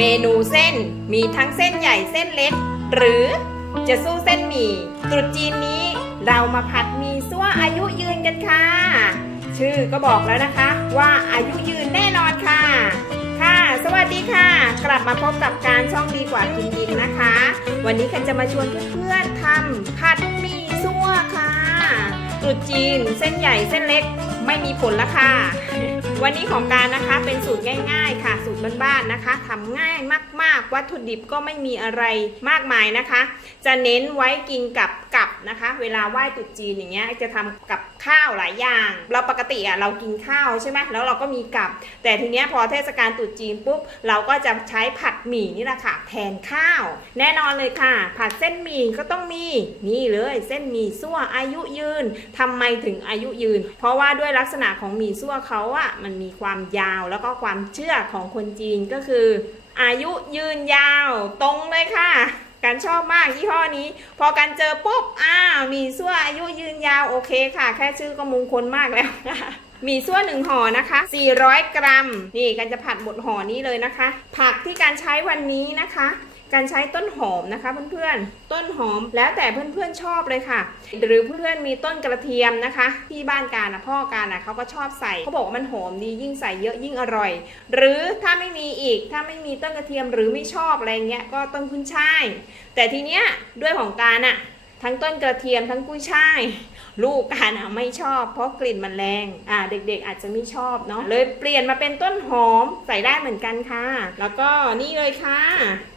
เมนูเส้นมีทั้งเส้นใหญ่เส้นเล็ก หรือจะสู้เส้นหมี่ตรุษจีนนี้เรามาผัดหมี่ซั่วอายุยืนกันค่ะ ชื่อก็บอกแล้วนะคะว่าอายุยืนแน่นอนค่ะ ค่ะ สวัสดีค่ะ กลับมาพบกับการช่องดีกว่ากินดินนะคะ วันนี้กันจะมาชวนเพื่อนๆทำผัดหมี่ซั่วค่ะตรุษจีนเส้นใหญ่เส้นเล็กไม่มีผลละค่ะ วันนี้ของการนะคะเป็นสูตรง่ายๆ ค่ะ สูตรบ้านๆนะคะทำง่ายมากๆ วัตถุดิบก็ไม่มีอะไรมากมายนะคะ จะเน้นไว้กินกับกับนะคะ เวลาไหว้ตรุษจีนอย่างเงี้ยจะทำกับข้าวหลายอย่าง เราปกติอะเรากินข้าวใช่ไหมแล้วเราก็มีกับ แต่ทีเนี้ยพอเทศกาลตรุษจีนปุ๊บเราก็จะใช้ผัดหมี่นี่แหละค่ะแทนข้าว แน่นอนเลยค่ะ ผัดเส้นหมี่ก็ต้องมีนี่เลยเส้นหมี่ซั่วอายุยืนทำไมถึงอายุยืน เพราะว่าด้วยลักษณะของหมี่ซั่วเขาอะมันมีความยาวแล้วก็ความเชื่อของคนจีนก็คือ อายุยืนยาวตรงเลยค่ะ กันชอบมากยี่ห้อนี้ พอกันเจอปุ๊บอ้าวหมีซั่วอายุยืนยาวโอเคค่ะ แค่ชื่อก็มงคลมากแล้วหมีซั่วหนึ่งห่อนะคะ 400 กรัม นี่กันจะผัดหมดห่อนี้เลยนะคะ ผักที่การใช้วันนี้นะคะ การใช้ต้นหอมนะคะเพื่อนๆ ต้นหอมแล้วแต่เพื่อนๆชอบเลยค่ะ หรือเพื่อนๆมีต้นกระเทียมนะคะ ที่บ้านการนะพ่อการนะเขาก็ชอบใส่เขาบอกว่ามันหอมดียิ่งใส่เยอะยิ่งอร่อย หรือถ้าไม่มีอีกถ้าไม่มีต้นกระเทียมหรือไม่ชอบอะไรเงี้ยก็ต้นกุ้ยช่าย แต่ทีเนี้ยด้วยของการอะทั้งต้นกระเทียมทั้งกุ้ยช่าย ลูกการอะไม่ชอบ เพราะกลิ่นมันแรงอ่าเด็กๆอาจจะไม่ชอบเนาะเลยเปลี่ยนมาเป็นต้นหอมใส่ได้เหมือนกันค่ะ แล้วก็นี่เลยค่ะ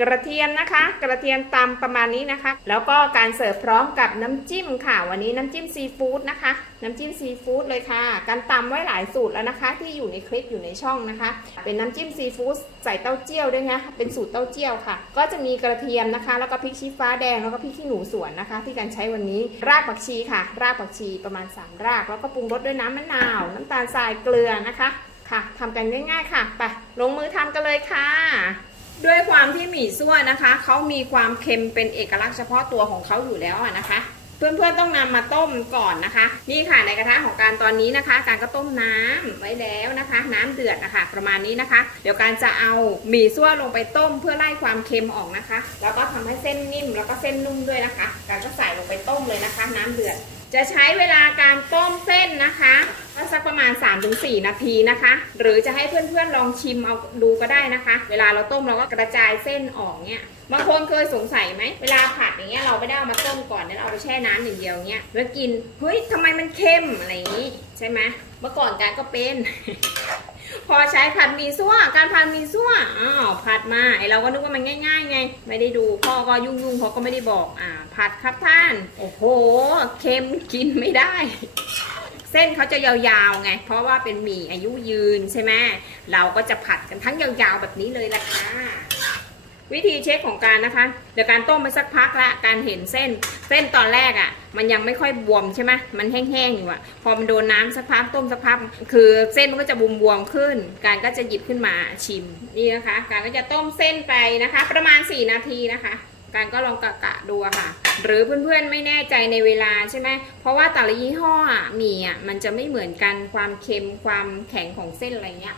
กระเทียมนะคะ กระเทียมตำประมาณนี้นะคะ แล้วก็การเสิร์ฟพร้อมกับน้ำจิ้มค่ะ วันนี้น้ำจิ้มซีฟู้ดนะคะ น้ำจิ้มซีฟู้ดเลยค่ะ การตำไว้หลายสูตรแล้วนะคะ ที่อยู่ในคลิปอยู่ในช่องนะคะ เป็นน้ำจิ้มซีฟู้ดใส่เต้าเจี้ยวด้วยนะเป็นสูตรเต้าเจี้ยวค่ะ ก็จะมีกระเทียมนะคะ แล้วก็พริกชี้ฟ้าแดงแล้วก็พริกขี้หนูสวนนะคะ ที่การใช้วันนี้ รากผักชีค่ะ รากผักชีประมาณ 3 ราก แล้วก็ปรุงรสด้วยน้ำมะนาว น้ำตาลทรายเกลือนะคะค่ะทำกันง่าย ๆ ค่ะ ไป ลงมือทำกันเลยค่ะ ด้วยความที่หมี่ซั่วนะคะเขามีความเค็มเป็นเอกลักษณ์เฉพาะตัวของเขาอยู่แล้วนะคะเพื่อนๆต้องนำมาต้มก่อนนะคะ นี่ค่ะในกระทะของการตอนนี้นะคะ การก็ต้มน้ำไว้แล้วนะคะ น้ำเดือดนะคะประมาณนี้นะคะ เดี๋ยวการจะเอาหมี่ซั่วลงไปต้มเพื่อไล่ความเค็มออกนะคะ แล้วก็ทำให้เส้นนิ่มแล้วก็เส้นนุ่มด้วยนะคะ การก็ใส่ลงไปต้มเลยนะคะ น้ำเดือด จะใช้เวลาการต้มเส้นนะคะก็สักประมาณ 3-4 นาทีนะคะ หรือจะให้เพื่อนๆลองชิมเอาดูก็ได้นะคะ เวลาเราต้มเราก็กระจายเส้นออกเนี่ยบางคนเคยสงสัยไหมเวลาผัดอย่างเงี้ยเราไม่ได้เอามาต้มก่อนเนี่ยเราเอาไปแช่น้ำอย่างเดียวเงี้ยแล้วกินเฮ้ยทำไมมันเค็มอะไรอย่างงี้ใช่ไหมเมื่อก่อนการก็เป็น อใช้ผัดหมี่ซั่ว การผัดหมี่ซั่ว อ้าวผัดมาไอเราก็นึกว่ามันง่าย ๆ ไง ไม่ได้ดูพ่อก็ยุ่งๆเขาก็ไม่ได้บอก อ่า ผัดครับท่าน โอ้โห เค็มกินไม่ได้ เส้นเขาจะยาวๆไง เพราะว่าเป็นหมี่อายุยืนใช่ไหมเราก็จะผัดกันทั้งยาวๆแบบนี้เลยละค่ะวิธีเช็คของการนะคะ เดี๋ยวการต้มไปสักพักละ การเห็นเส้น เส้นตอนแรกอะ่ะ มันยังไม่ค่อยบวมใช่ไหมมันแห้งๆอยู่อะพอมันโดนน้ำสักพักต้มสักพักคือเส้นมันก็จะบวมบวมๆขึ้น การก็จะหยิบขึ้นมาชิมนี่นะคะ การก็จะต้มเส้นไปนะคะ ประมาณ 4 นาทีนะคะ การก็ลองกะกะดูค่ะ หรือเพื่อนๆไม่แน่ใจในเวลาใช่ไหมเพราะว่าแต่ละยี่ห้ออะหมี่อะมันจะไม่เหมือนกันความเค็มความแข็งของเส้นอะไรเงี้ย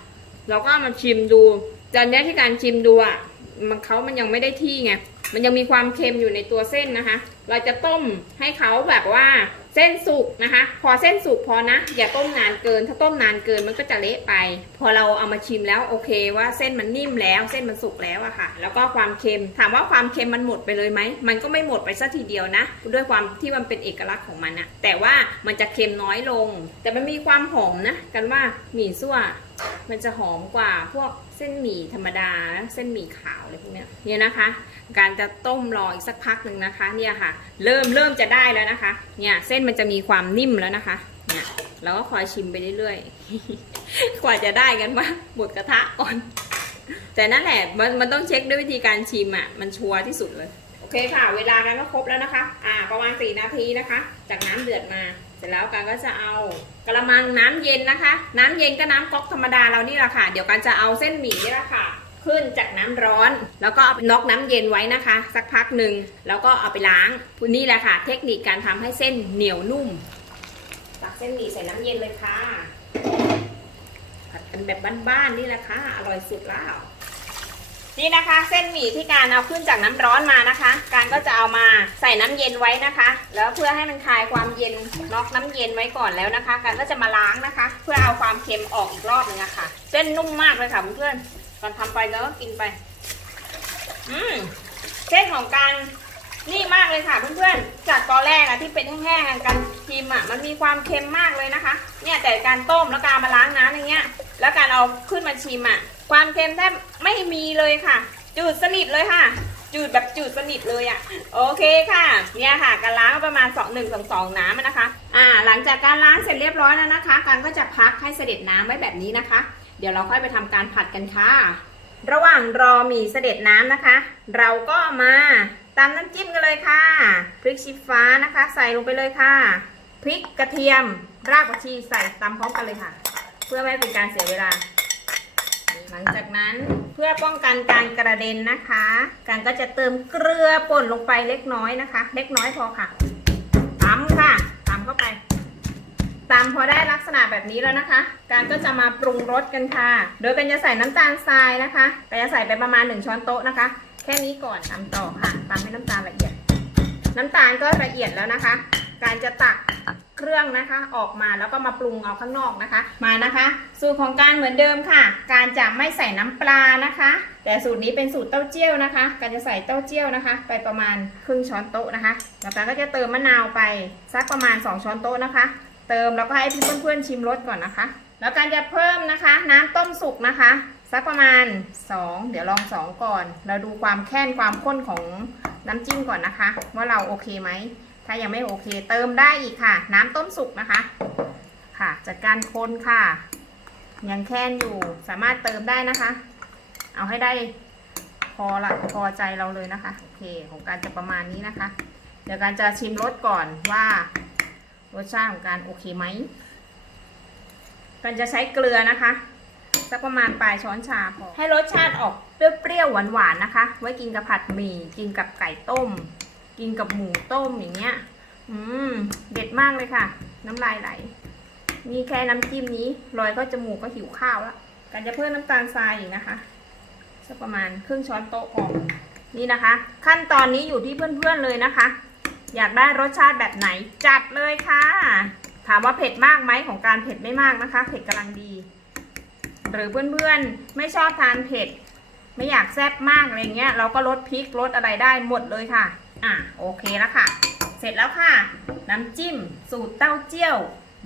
เราก็มาชิมดูจานนี้ที่การชิมดูอะมันเขามันยังไม่ได้ที่ไงมันยังมีความเค็มอยู่ในตัวเส้นนะคะ เราจะต้มให้เขาแบบว่าเส้นสุกนะคะ พอเส้นสุกพอนะ อย่าต้มนานเกิน ถ้าต้มนานเกินมันก็จะเละไป พอเราเอามาชิมแล้วโอเคว่าเส้นมันนิ่มแล้ว เส้นมันสุกแล้วอะค่ะ แล้วก็ความเค็มถามว่าความเค็มมันหมดไปเลยไหมมันก็ไม่หมดไปสัทีเดียวนะ ด้วยความที่มันเป็นเอกลักษณ์ของมันอะแต่ว่ามันจะเค็มน้อยลง แต่มันมีความหอมนะ กันว่าหมี่ซั่วมันจะหอมกว่าพวก เส้นหมี่ธรรมดา เส้นหมี่ขาวอะไรพวกเนี้ยเนี่ยนะคะ การจะต้มรออีกสักพักหนึ่งนะคะเนี่ยค่ะ เริ่มเริ่มจะได้แล้วนะคะ เนี่ยเส้นมันจะมีความนิ่มแล้วนะคะเนี่ยเราก็คอยชิมไปเรื่อยๆ กว่าจะได้กันว่าหมดกระทะก่อน แต่นั่นแหละมันมันต้องเช็คด้วยวิธีการชิมอะมันชัวร์ที่สุดเลย โอเคค่ะ เวลากันก็ครบแล้วนะคะ อ่า ประมาณ4นาทีนะคะ จากน้ำเดือดมา เสร็จแล้วกันก็จะเอากระมังน้ำเย็นนะคะ น้ำเย็นก็น้ำก๊อกธรรมดาเรานี่แหละค่ะ เดี๋ยวกันจะเอาเส้นหมี่นี่แหละค่ะ ขึ้นจากน้ำร้อน แล้วก็เอาน็อกน้ำเย็นไว้นะคะ สักพักหนึ่งแล้วก็เอาไปล้างนี่แหละค่ะ เทคนิคการทำให้เส้นเหนียวนุ่มตักเส้นหมี่ใส่น้ำเย็นเลยค่ะผัดกันแบบบ้านๆนี่แหละค่ะ อร่อยสุดแล้ว นี่นะคะ เส้นหมี่ที่การเอาขึ้นจากน้ำร้อนมานะคะ การก็จะเอามาใส่น้ำเย็นไว้นะคะ แล้วเพื่อให้มันคลายความเย็นน็อกน้ำเย็นไว้ก่อนแล้วนะคะ การก็จะมาล้างนะคะ เพื่อเอาความเค็มออกอีกรอบนึงอะค่ะ เส้นนุ่มมากเลยค่ะเพื่อนๆก่อนทำไปแล้วก็กินไป อืมเส้นของการนี่มากเลยค่ะเพื่อนๆ จากตอนแรกอะที่เป็นแห้งๆการชิมอะมันมีความเค็มมากเลยนะคะ เนี่ยแต่การต้มแล้วการมาล้างน้ำอย่างเงี้ย แล้วการเอาขึ้นมาชิมอะ ความเค็มแทบไม่มีเลยค่ะ จืดสนิทเลยค่ะ จืดแบบจืดสนิทเลยอะโอเคค่ะ เนี่ยค่ะ การล้างประมาณ2 1 2 2น้ำอะนะคะ อ่า หลังจากการล้างเสร็จเรียบร้อยแล้วนะคะ การก็จะพักให้เสด็จน้ำไว้แบบนี้นะคะ เดี๋ยวเราค่อยไปทำการผัดกันค่ะ ระหว่างรอหมี่เสด็จน้ำนะคะ เราก็มาตามน้ำจิ้มกันเลยค่ะ พริกชี้ฟ้านะคะ ใส่ลงไปเลยค่ะ พริกกระเทียม รากผักชีใส่ตามพร้อมกันเลยค่ะ เพื่อไม่เป็นการเสียเวลา หลังจากนั้นเพื่อป้องกันการกระเด็นนะคะ การก็จะเติมเกลือป่นลงไปเล็กน้อยนะคะ เล็กน้อยพอค่ะตำค่ะตำเข้าไปตามพอได้ลักษณะแบบนี้แล้วนะคะ การก็จะมาปรุงรสกันค่ะ โดยกันจะใส่น้ำตาลทรายนะคะกันจะใส่ไปประมาณ 1 ช้อนโต๊ะนะคะ แค่นี้ก่อนตามต่อค่ะตามให้น้ำตาลละเอียด น้ำตาลก็ละเอียดแล้วนะคะ การจะตัก เครื่องนะคะออกมาแล้วก็มาปรุงเอาข้างนอกนะคะ มานะคะ สูตรของการเหมือนเดิมค่ะ การจะไม่ใส่น้ำปลานะคะ แต่สูตรนี้เป็นสูตรเต้าเจี้ยวนะคะ การจะใส่เต้าเจี้ยวนะคะ ไปประมาณครึ่งช้อนโต๊ะนะคะแล้วการก็จะเติมมะนาวไปสักประมาณ 2 ช้อนโต๊ะนะคะ เติมแล้วก็ให้เพื่อนๆชิมรสก่อนนะคะ แล้วการจะเพิ่มนะคะ น้ำต้มสุกนะคะสักประมาณ 2 เดี๋ยวลอง 2 ก่อน เราดูความแค้นความข้นของน้ำจิ้มก่อนนะคะ ว่าเราโอเคไหม ถ้ายังไม่โอเคเติมได้อีกค่ะ น้ำต้มสุกนะคะ ค่ะจัดการคนค่ะ ยังแค้นอยู่สามารถเติมได้นะคะ เอาให้ได้พอละพอใจเราเลยนะคะโอเคของการจะประมาณนี้นะคะ เดี๋ยวการจะชิมรสก่อนว่ารสชาติของการโอเคไหมการจะใช้เกลือนะคะสักประมาณปลายช้อนชาพอให้รสชาติออกเปรี้ยวๆหวานๆนะคะ ไว้กินกับผัดหมี่กินกับไก่ต้ม กินกับหมูต้มอย่างเงี้ย อืม เด็ดมากเลยค่ะ น้ำลายไหล มีแค่น้ำจิ้มนี้ลอยก็จมูกก็หิวข้าวแล้วกันจะเพิ่มน้ำตาลทรายอีกนะคะสักประมาณครึ่งช้อนโต๊ะพอนี่นะคะ ขั้นตอนนี้อยู่ที่เพื่อนๆเลยนะคะ อยากได้รสชาติแบบไหนจัดเลยค่ะ ถามว่าเผ็ดมากไหมของการเผ็ดไม่มากนะคะ เผ็ดกำลังดี หรือเพื่อนๆไม่ชอบทานเผ็ด ไม่อยากแซ่บมากอะไรเงี้ย เราก็ลดพริกลดอะไรได้หมดเลยค่ะ อะโอเคแล้วค่ะ เสร็จแล้วค่ะ น้ำจิ้มสูตรเต้าเจี้ยว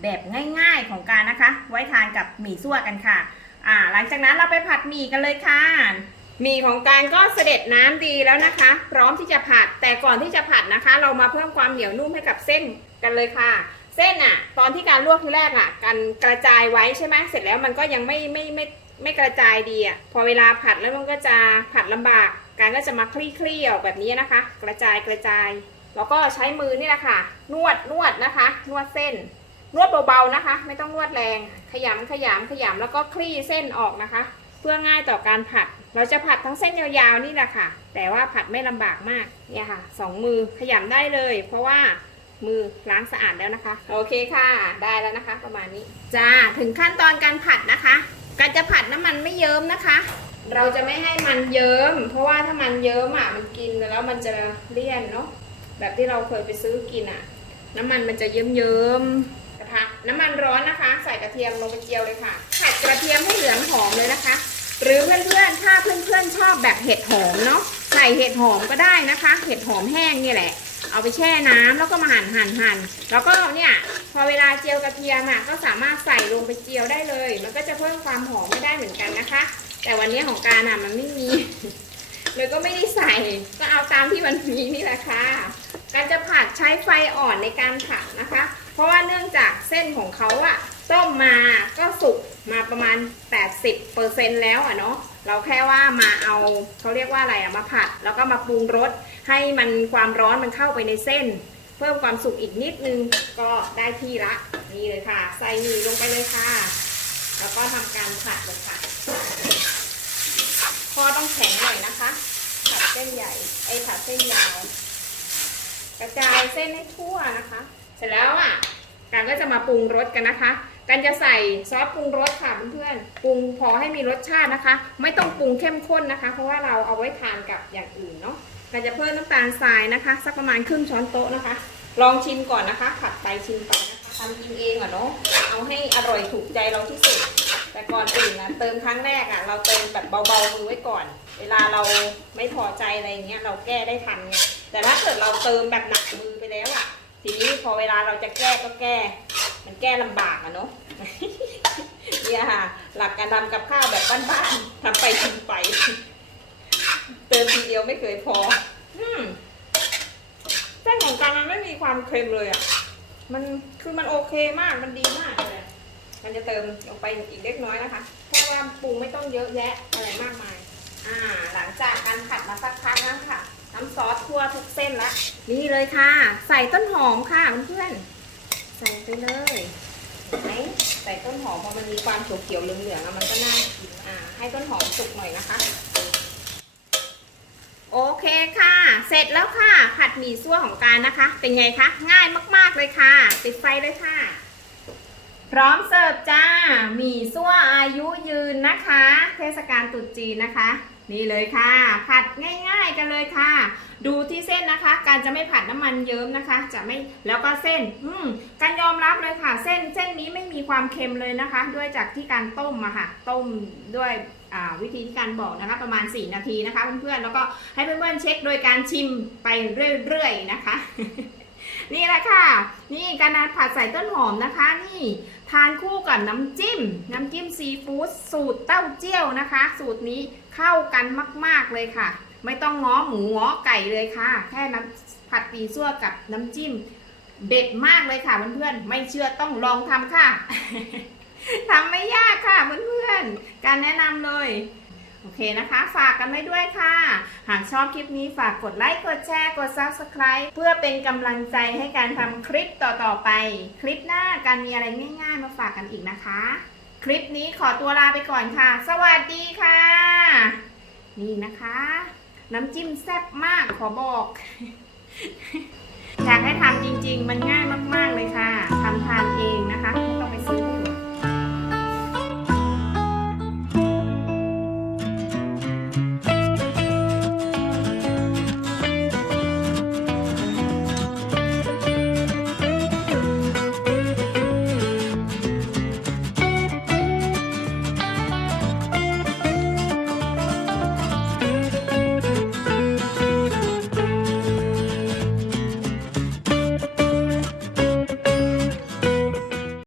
แบบง่ายๆของการนะคะ ไว้ทานกับหมี่ซั่วกันค่ะ อ่า หลังจากนั้นเราไปผัดหมี่กันเลยค่ะหมี่ของการก็เสด็จน้ำดีแล้วนะคะ พร้อมที่จะผัดแต่ก่อนที่จะผัดนะคะ เรามาเพิ่มความเหนียวนุ่มให้กับเส้นกันเลยค่ะ เส้นอะ ตอนที่การลวกทีแรกอะกันกระจายไว้ใช่ไหมเสร็จแล้วมันก็ยังไม่ไม่ไม่ไม่กระจายดีอะพอเวลาผัดแล้วมันก็จะผัดลำบาก การก็จะมาคลี่คลี่ออกแบบนี้นะคะ กระจายกระจาย แล้วก็ใช้มือนี่แหละค่ะ นวดนวดนะคะ นวดเส้น นวดเบาๆนะคะ ไม่ต้องนวดแรง ขยำขยำขยำแล้วก็คลี่เส้นออกนะคะ เพื่อง่ายต่อการผัด เราจะผัดทั้งเส้นยาวๆนี่แหละค่ะ แต่ว่าผัดไม่ลำบากมากเนี่ยค่ะสองมือขยำได้เลย เพราะว่ามือล้างสะอาดแล้วนะคะ โอเคค่ะ ได้แล้วนะคะ ประมาณนี้จ้าถึงขั้นตอนการผัดนะคะ การจะผัดน้ำมันไม่เยิ้มนะคะ เราจะไม่ให้มันเยิ้ม เพราะว่าถ้ามันเยิ้มอะมันกินแล้วมันจะเลี่ยนเนาะแบบที่เราเคยไปซื้อกินอะ น้ำมันมันจะเยิ้มๆกระทะน้ำมันร้อนนะคะ ใส่กระเทียมลงไปเจียวเลยค่ะผัดกระเทียมให้เหลืองหอมเลยนะคะ หรือเพื่อนๆถ้าเพื่อนๆชอบแบบเห็ดหอมเนาะใส่เห็ดหอมก็ได้นะคะ เห็ดหอมแห้งนี่แหละเอาไปแช่น้ำแล้วก็มาหั่นหั่นหั่นแล้วก็เนี่ยพอเวลาเจียวกระเทียมอะก็สามารถใส่ลงไปเจียวได้เลย มันก็จะเพิ่มความหอมไม่ได้เหมือนกันนะคะ แต่วันนี้ของการอะมันไม่มี เลยก็ไม่ได้ใส่ ก็เอาตามที่มันมีนี่แหละค่ะ การจะผัดใช้ไฟอ่อนในการผัดนะคะ เพราะว่าเนื่องจากเส้นของเขาอะต้มมาก็สุกมาประมาณ 80%แล้วอะเนาะ เราแค่ว่ามาเอาเขาเรียกว่าอะไรอะมาผัด แล้วก็มาปรุงรสให้มันความร้อนมันเข้าไปในเส้น เพิ่มความสุกอีกนิดนึงก็ได้ที่ละ นี่เลยค่ะ ใส่หมี่ลงไปเลยค่ะ แล้วก็ทำการผัดเลยค่ะ พอต้องแข็งหน่อยนะคะ ผัดเส้นใหญ่ไอ้ผัดเส้นยาว กระจายเส้นให้ทั่วนะคะ เสร็จแล้วอะการก็จะมาปรุงรสกันนะคะ กันจะใส่ซอสปรุงรสค่ะเพื่อนๆ ปรุงพอให้มีรสชาตินะคะ ไม่ต้องปรุงเข้มข้นนะคะ เพราะว่าเราเอาไว้ทานกับอย่างอื่นเนาะ กันจะเพิ่มน้ำตาลทรายนะคะ สักประมาณครึ่งช้อนโต๊ะนะคะ ลองชิมก่อนนะคะ ผัดไปชิมไปนะคะทำกินเองอะเนาะ เอาให้อร่อยถูกใจเราที่สุด แต่ก่อนอื่นนะเติมครั้งแรกอะเราเติมแบบเบาๆมือไว้ก่อน เวลาเราไม่พอใจอะไรเงี้ยเราแก้ได้ทันไงแต่ถ้าเกิดเราเติมแบบหนักมือไปแล้วอะทีนี้พอเวลาเราจะแก้ก็แก้ มันแก้ลำบากอะเนาะเนี่ยค่ะ หลักการทำกับข้าวแบบบ้านๆทำไปชิมไป เติมทีเดียวไม่เคยพอ อืมเส้นของการมันไม่มีความเค็มเลยอะมันคือมันโอเคมากมันดีมาก มันจะเติมลงไปอีกเล็กน้อยนะคะ เพราะว่าปรุงไม่ต้องเยอะแยะอะไรมากมาย อ่า หลังจากการผัดมาสักพักแล้วค่ะ น้ำซอสทั่วทุกเส้นละนี่เลยค่ะ ใส่ต้นหอมค่ะเพื่อนๆใส่ไปเลยเห็นไหมใส่ต้นหอมพอมันมีความเขียวๆเหลืองๆมันก็น่ากินอ่า ให้ต้นหอมสุกหน่อยนะคะ โอเคค่ะ เสร็จแล้วค่ะ ผัดหมี่ซั่วของการนะคะ เป็นไงคะ ง่ายมากๆเลยค่ะ ปิดไฟเลยค่ะ พร้อมเสิร์ฟจ้า หมี่ซั่วอายุยืนนะคะ เทศกาลตรุษจีนนะคะ นี่เลยค่ะ ผัดง่ายๆกันเลยค่ะ ดูที่เส้นนะคะ การจะไม่ผัดน้ำมันเยิ้มนะคะ จะไม่แล้วก็เส้น อืมการยอมรับเลยค่ะ เส้นเส้นนี้ไม่มีความเค็มเลยนะคะ ด้วยจากที่การต้มอะค่ะ ต้มด้วยวิธีที่การบอกนะคะประมาณ 4 นาทีนะคะเพื่อนๆแล้วก็ให้เพื่อนๆเช็คโดยการชิมไปเรื่อยๆนะคะ นี่แหละค่ะ นี่การผัดใส่ต้นหอมนะคะ นี่ ทานคู่กับน้ำจิ้ม น้ำจิ้มซีฟู้ดสูตรเต้าเจี้ยวนะคะ สูตรนี้เข้ากันมาก ๆเลยค่ะ ไม่ต้องง้อหมูง้อไก่เลยค่ะ แค่น้ำผัดปีซั่วกับน้ำจิ้ม เด็ดมากเลยค่ะเพื่อนๆไม่เชื่อต้องลองทำค่ะทำไม่ยากค่ะเพื่อนๆการแนะนำเลย โอเคนะคะ ฝากกันไว้ด้วยค่ะ หากชอบคลิปนี้ฝากกดไลค์กดแชร์กด Subscribe เพื่อเป็นกำลังใจให้การทำคลิปต่อๆไป คลิปหน้าการมีอะไรง่ายๆ มาฝากกันอีกนะคะ คลิปนี้ขอตัวลาไปก่อนค่ะ สวัสดีค่ะ นี่นะคะ น้ำจิ้มแซ่บมากขอบอกอยากให้ทำจริงๆ มันง่ายมากๆเลยค่ะทำทานเองนะคะ